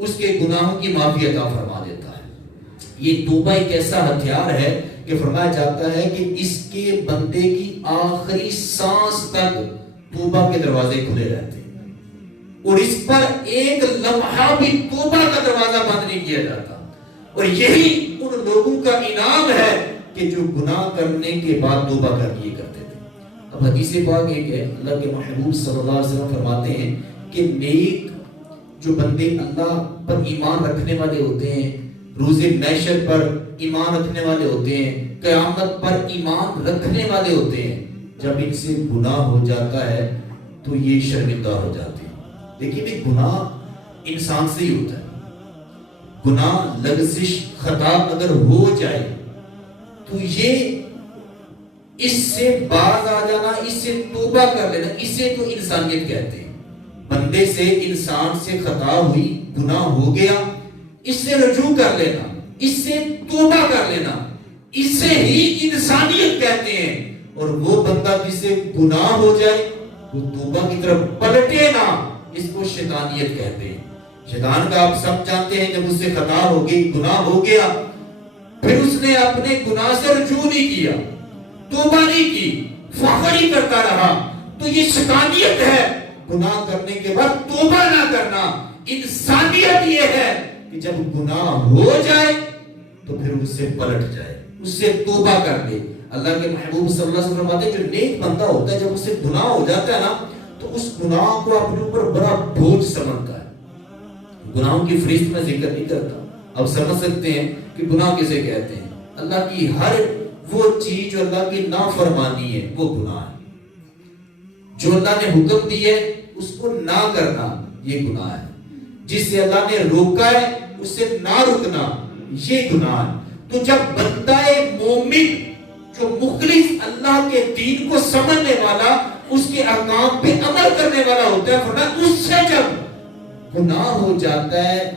اس کے گناہوں کی معافی عطا فرما دیتا ہے۔ یہ توبہ ایک ایسا ہتھیار ہے کہ فرمایا جاتا ہے کہ اس کے بندے کی آخری سانس تک توبہ کے دروازے کھلے رہتے ہیں، اور اس پر ایک لمحہ بھی توبہ کا دروازہ بند نہیں کیا جاتا۔ اور یہی ان لوگوں کا انعام ہے کہ جو گناہ کرنے کے بعد توبہ کر لیا کرتے تھے۔ اب حدیث پاک ایک ہے، اللہ کے محبوب صلی اللہ علیہ وسلم فرماتے ہیں کہ نیک جو بندے اللہ پر ایمان رکھنے والے ہوتے ہیں، روز محشر پر ایمان رکھنے والے ہوتے ہیں، قیامت پر ایمان رکھنے والے ہوتے ہیں، جب ان سے گناہ ہو جاتا ہے تو یہ شرمندہ ہو جاتے ہیں۔ دیکھیے بھی گناہ انسان سے ہی ہوتا ہے۔ گناہ لغزش خطا اگر ہو جائے تو یہ اس سے باز آ جانا، اس سے توبہ کر لینا، اسے تو انسانیت کہتے ہیں۔ بندے سے، انسان سے خطا ہوئی، گناہ ہو گیا، اس سے رجوع کر لینا، اس سے توبہ کر لینا، اسے ہی انسانیت کہتے ہیں۔ اور وہ بندہ جس سے گناہ ہو جائے وہ توبہ کی طرف پلٹے نا، اس کو شیطانیت کہتے ہیں۔ شیطان کا آپ سب جانتے ہیں، جب اس سے خطا ہو گئی، گناہ ہو گیا، پھر اس نے اپنے گناہ سے رجوع نہیں کیا، توبہ نہیں کی، فخر ہی کرتا رہا، تو یہ شیطانیت ہے۔ گناہ کرنے کے بعد توبہ نہ کرنا۔ انسانیت یہ ہے کہ جب گناہ ہو جائے تو پھر اس سے پلٹ جائے، اس سے توبہ کر لے۔ اللہ کے محبوب صلی اللہ علیہ وسلم فرماتے ہیں جو نیک بندہ ہوتا ہے جب اس سے گناہ ہو جاتا ہے نا تو اس گناہ کو اپنے اوپر بڑا بوجھ سمجھتا ہے۔ گناہوں کی فہرست میں ذکر نہیں کرتا، اب سمجھ سکتے ہیں کہ گناہ کسے کہتے ہیں۔ اللہ کی ہر وہ چیز جو اللہ کی نافرمانی ہے وہ گناہ ہے۔ جو اللہ نے حکم دی ہے اس کو نہ کرنا یہ گناہ ہے، جس سے اللہ نے روکا ہے اس سے نہ رکنا یہ گناہ ہے۔ تو جب بندہ مومن جو مخلص اللہ کے دین کو سمجھنے والا، اس کے احکام پہ عمل کرنے والا ہوتا ہے، فرمایا اس سے جب گناہ ہو جاتا ہے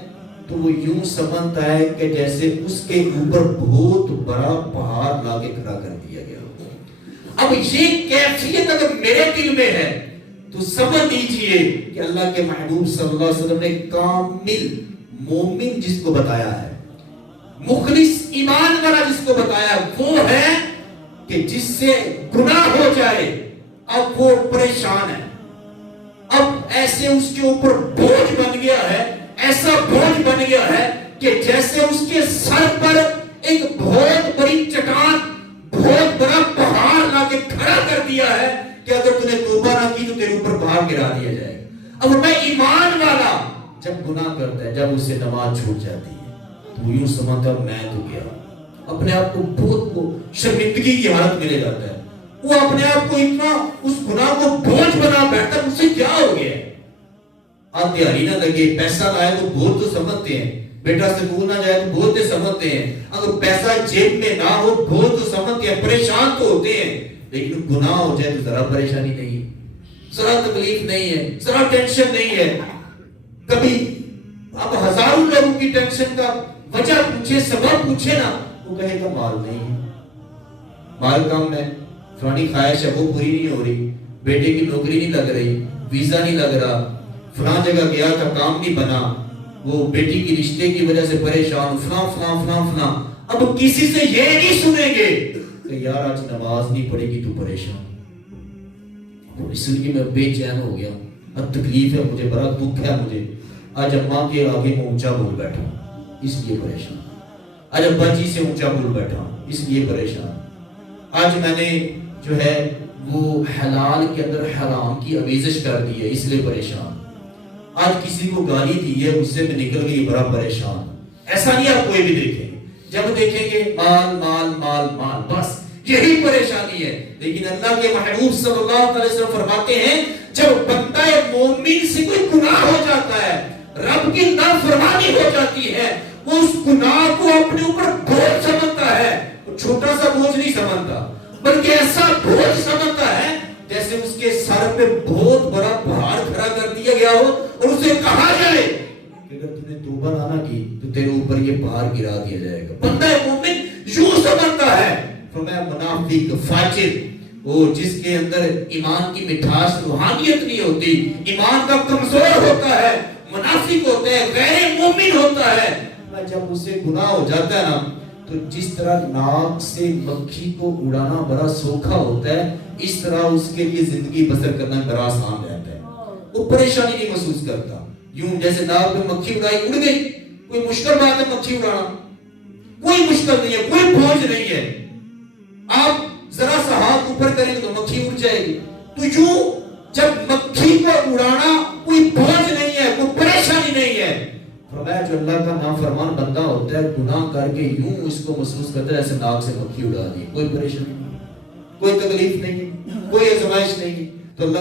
تو وہ یوں سمجھتا ہے کہ جیسے اس کے اوپر بہت بڑا پہاڑ لا کے کھڑا کر دیا گیا ہو۔ اب یہ کیفیت اگر میرے دل میں ہے تو سمجھ لیجئے کہ اللہ کے محبوب صلی اللہ علیہ وسلم نے کامل مومن جس کو بتایا ہے، مخلص ایمان والا جس کو بتایا، وہ ہے کہ جس سے گناہ ہو جائے اب وہ پریشان ہے، اب ایسے اس کے اوپر بوجھ بن گیا ہے، ایسا بوجھ بن گیا ہے کہ جیسے اس کے سر پر ایک بہت بڑی چٹان، بہت بڑا پہاڑ لا کے کھڑا کر دیا ہے کہ اگر تُو نے توبہ نہ کی تو تیرے اوپر پہاڑ گرا دیا جائے گا۔ اب میں ایمان والا جب گناہ کرتا ہے، جب اس سے نماز چھوٹ جاتی ہے تو یوں سمجھتا میں تو گیا، اپنے آپ کو بہت شرمندگی کی حالت میں لے جاتا ہے۔ وہ اپنے آپ کو اتنا اس گناہ کو بوجھ بنا بیٹھتا ہے، مجھ سے کیا ہو گیا ہے؟ آپ دیاری نہ لگے، پیسہ لائے تو بہت تو سمجھتے ہیں، بیٹا سکول نہ جائے تو بہت تو سمجھتے ہیں، اگر پیسہ جیب میں نہ ہو بہت تو سمجھتے ہیں، پریشان تو ہوتے ہیں، لیکن گناہ ہو جائے تو ذرا پریشانی نہیں ہے، ذرا تکلیف نہیں ہے، ذرا ٹینشن نہیں ہے۔ کبھی اب ہزاروں لوگوں کی ٹینشن کا وجہ پوچھے، سبب پوچھے نا، وہ کہے گا مال نہیں ہے، مال کم ہے، فلانی خواہش ہے وہ پوری نہیں ہو رہی، بیٹے کی نوکری نہیں لگ رہی، ویزا نہیں لگ رہا، فلان جگہ گیا تھا کام نہیں بنا، وہ بیٹی کی رشتے کی وجہ سے پریشان، فلان فلان فلان فلان۔ اب کسی سے یہ نہیں سنیں گے کہ یار آج نماز نہیں پڑھے گی تو پریشان، اس لیے میں بے چین ہو گیا، اب تکلیف ہے مجھے، بڑا دکھ ہے مجھے، آج اماں کے آگے میں اونچا بول بیٹھا اس لیے پریشان، آج ابا جی سے اونچا بول بیٹھا اس لیے پریشان، آج میں نے جو ہے وہ حلال کے اندر حرام کی آمیزش کر دی ہے اس لیے پریشان، آج کسی کو گالی دی ہے اس سے میں نکل گئی بڑا پریشان۔ ایسا نہیں آپ کوئی بھی دیکھیں گے، جب دیکھیں گے مال مال مال مال، بس یہی پریشانی ہے۔ لیکن اللہ کے محبوب صلی اللہ علیہ وسلم فرماتے ہیں جب بندہ مومن سے کوئی گناہ ہو جاتا ہے، رب کی نافرمانی ہو جاتی ہے، وہ اس گناہ کو اپنے اوپر بوجھ سمجھتا ہے، چھوٹا سا بوجھ نہیں سمجھتا بلکہ ایسا بوجھ سمجھتا ہے جیسے اس کے سر پہ بہت بڑا پہاڑ کھڑا کر دیا گیا ہو اور اسے کہا جائے کہ اگر تم نے توبہ نہ کی تو تیرے اوپر یہ پہاڑ گرا دیا جائے گا۔ بندہ مومن یوں سمجھتا ہے۔ فرمایا منافق فاجر وہ جس کے اندر ایمان کی مٹھاس روحانیت نہیں ہوتی، ایمان کا کمزور ہوتا ہے، منافق ہوتا ہے، غیر مومن ہوتا ہے جب اسے گناہ ہو جاتا ہے نا تو جس طرح ناک سے مکھی کو اڑانا بڑا سوکھا ہوتا ہے اس طرح اس کے لیے زندگی بسر کرنا بڑا آسان رہتا ہے. وہ پریشانی نہیں محسوس کرتا. یوں جیسے ناک پہ مکھی اڑائی اڑ گئی, کوئی مشکل بات ہے مکھی اڑانا, کوئی مشکل نہیں ہے, کوئی بوجھ نہیں ہے. آپ ذرا سا ہاتھ اوپر کریں تو مکھی اڑ جائے گی. تو یوں جب مکھی کو اڑانا کوئی بوجھ نہیں ہے, کوئی پریشانی نہیں ہے. فرمایا جو اللہ کا نافرمان بندہ ہوتا ہے گناہ کر کے یوں اس کو محسوس کرتا ہے ایسے ناک سے مکھی اڑا دی, کوئی پریشانی نہیں, کوئی تکلیف نہیں, کوئی آزمائش نہیں. تو اللہ